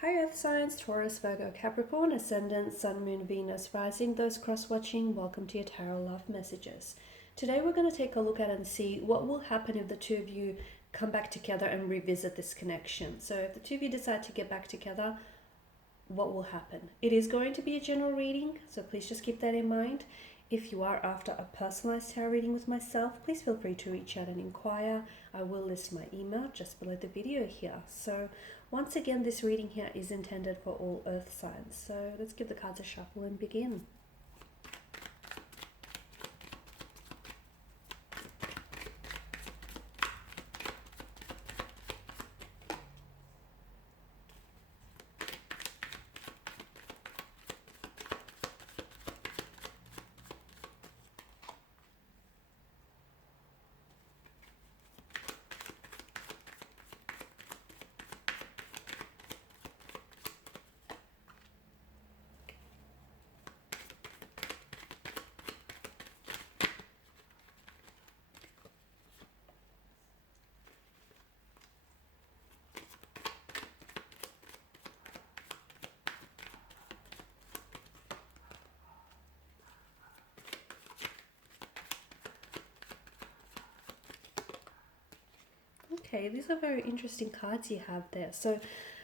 Hi Earth Signs, Taurus, Virgo, Capricorn, Ascendant, Sun, Moon, Venus, Rising, those cross-watching, welcome to your Tarot Love Messages. Today we're going to take a look at and see what will happen if the two of you come back together and revisit this connection. So if the two of you decide to get back together, what will happen? It is going to be a general reading, so please just keep that in mind. If you are after a personalized tarot reading with myself, please feel free to reach out and inquire. I will list my email just below the video here. So once again, this reading here is intended for all earth signs. So let's give the cards a shuffle and begin. Okay, these are very interesting cards you have there. So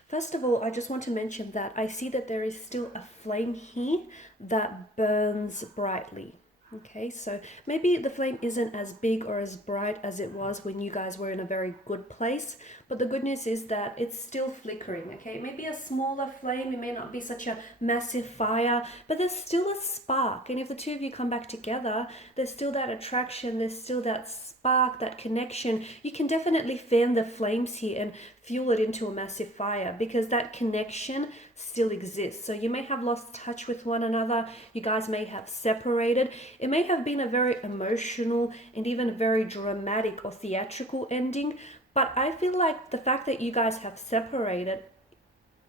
first of all, I just want to mention that I see that there is still a flame here that burns brightly. Okay, so maybe the flame isn't as big or as bright as it was when you guys were in a very good place, but the good news is that it's still flickering. Okay, it may be a smaller flame, it may not be such a massive fire, but there's still a spark. And if the two of you come back together, there's still that attraction, there's still that spark, that connection. You can definitely fan the flames here and fuel it into a massive fire because that connection still exists. So you may have lost touch with one another, you guys may have separated. It may have been a very emotional and even very dramatic or theatrical ending, but I feel like the fact that you guys have separated,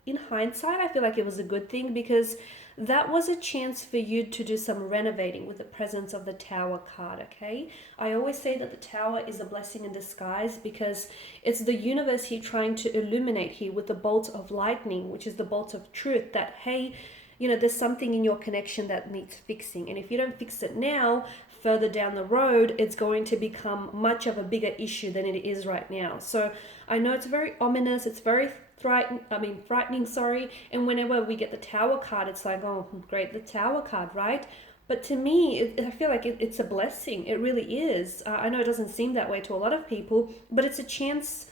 in hindsight, I feel like it was a good thing because that was a chance for you to do some renovating with the presence of the Tower card, okay? I always say that the Tower is a blessing in disguise because it's the universe here trying to illuminate here with the bolt of lightning, which is the bolt of truth, that, hey, you know, there's something in your connection that needs fixing. And if you don't fix it now, further down the road, it's going to become much of a bigger issue than it is right now. So I know it's very ominous, it's very frightening, sorry. And whenever we get the Tower card, it's like, oh, great, the Tower card, right? But to me, I feel like it's a blessing. It really is. I know it doesn't seem that way to a lot of people, but it's a chance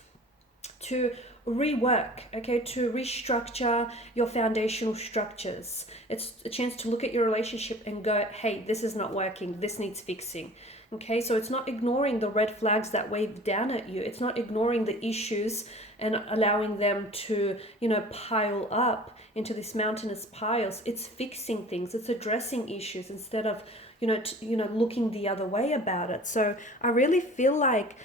to rework, okay, to restructure your foundational structures. It's a chance to look at your relationship and go, hey, this is not working, this needs fixing. Okay, so it's not ignoring the red flags that wave down at you. It's not ignoring the issues and allowing them to, pile up into these mountainous piles. It's fixing things. It's addressing issues instead of, looking the other way about it. So I really feel like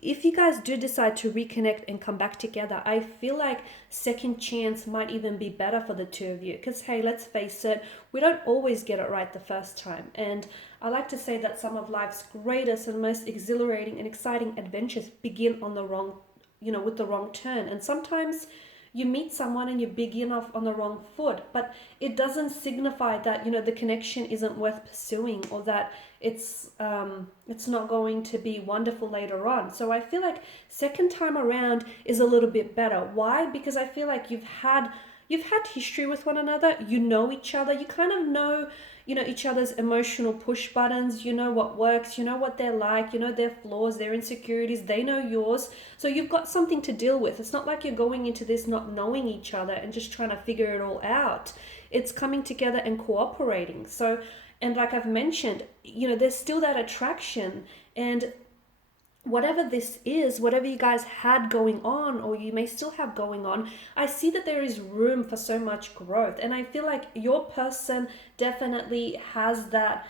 if you guys do decide to reconnect and come back together, I feel like second chance might even be better for the two of you. Because hey, let's face it, we don't always get it right the first time. And I like to say that some of life's greatest and most exhilarating and exciting adventures begin on the wrong, with the wrong turn. And sometimes you meet someone and you begin off on the wrong foot, but it doesn't signify that the connection isn't worth pursuing or that it's not going to be wonderful later on. So I feel like second time around is a little bit better. Why? Because I feel like you've had history with one another, you know each other, you kind of know each other's emotional push buttons, you know what works, you know what they're like, you know their flaws, their insecurities, they know yours. So you've got something to deal with. It's not like you're going into this not knowing each other and just trying to figure it all out. It's coming together and cooperating. So, and like I've mentioned, there's still that attraction, and whatever this is, whatever you guys had going on or you may still have going on, I see that there is room for so much growth. And I feel like your person definitely has that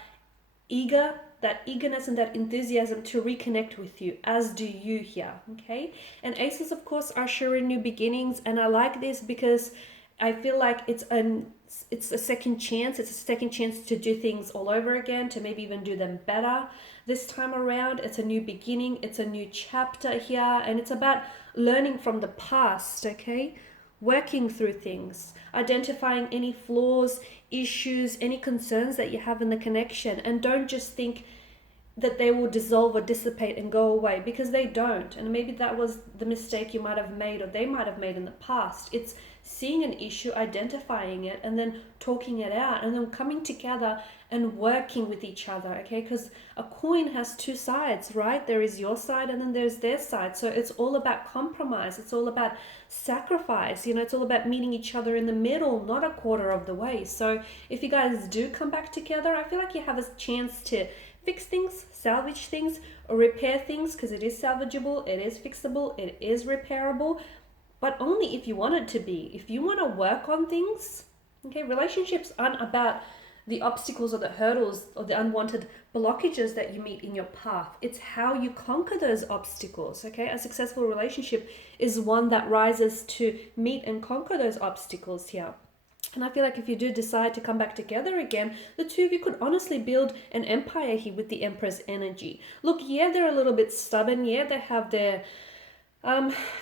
eagerness and that enthusiasm to reconnect with you, as do you here, okay? And aces, of course, are showing new beginnings, and I like this because I feel like it's a second chance. It's a second chance to do things all over again, to maybe even do them better. This time around, it's a new beginning. It's a new chapter here, and it's about learning from the past, okay? working through things, identifying any flaws, issues, any concerns that you have in the connection. And don't just think that they will dissolve or dissipate and go away, because they don't. And maybe that was the mistake you might have made, or they might have made in the past. It's seeing an issue, identifying it, and then talking it out, and then coming together and working with each other, okay? Because a coin has two sides, right? There is your side and then there's their side. So it's all about compromise. It's all about sacrifice. You know, it's all about meeting each other in the middle, not a quarter of the way. So if you guys do come back together, I feel like you have a chance to fix things, salvage things, or repair things, because it is salvageable, it is fixable, it is repairable, but only if you want it to be. If you want to work on things, okay, relationships aren't about the obstacles or the hurdles or the unwanted blockages that you meet in your path. It's how you conquer those obstacles, okay? A successful relationship is one that rises to meet and conquer those obstacles here. And I feel like if you do decide to come back together again, the two of you could honestly build an empire here with the Empress energy. Look, yeah, they're a little bit stubborn. Yeah, they have their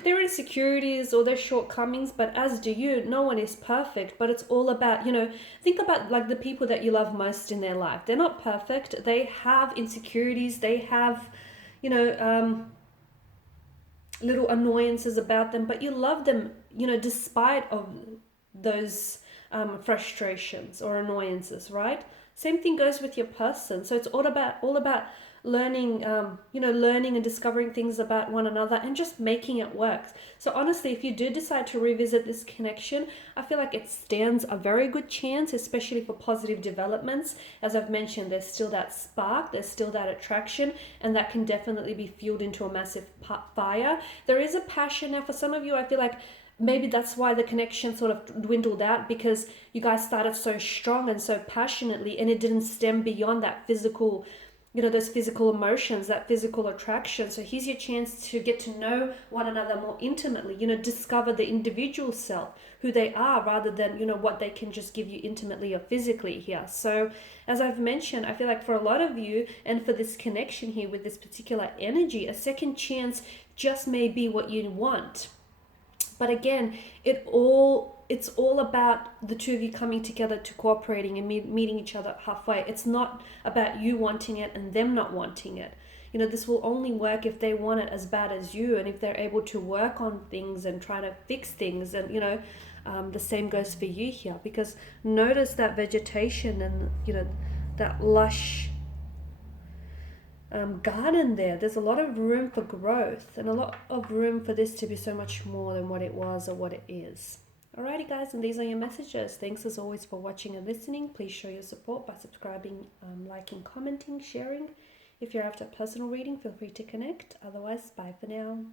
insecurities or their shortcomings, but as do you. No one is perfect, but it's all about, you know, think about like the people that you love most in their life. They're not perfect. They have insecurities. They have, you know, little annoyances about them, but you love them, you know, despite of those frustrations or annoyances, right? Same thing goes with your person. So it's all about learning, learning and discovering things about one another and just making it work. So honestly, if you do decide to revisit this connection, I feel like it stands a very good chance, especially for positive developments. As I've mentioned, there's still that spark, there's still that attraction, and that can definitely be fueled into a massive fire. There is a passion. Now, for some of you, I feel like maybe that's why the connection sort of dwindled out, because you guys started so strong and so passionately, and it didn't stem beyond that physical, you know, those physical emotions, that physical attraction. So here's your chance to get to know one another more intimately, you know, discover the individual self, who they are, rather than, you know, what they can just give you intimately or physically here. So as I've mentioned, I feel like for a lot of you, and for this connection here with this particular energy, a second chance just may be what you want. But again, it's all about the two of you coming together to cooperating and meeting each other halfway. It's not about you wanting it and them not wanting it. You know, this will only work if they want it as bad as you, and if they're able to work on things and try to fix things. And, you know, the same goes for you here, because notice that vegetation and, you know, that lush garden there. There's a lot of room for growth and a lot of room for this to be so much more than what it was or what it is. Alrighty guys, and these are your messages. Thanks as always for watching and listening. Please show your support by subscribing, liking, commenting, sharing. If you're after a personal reading, feel free to connect. Otherwise, bye for now.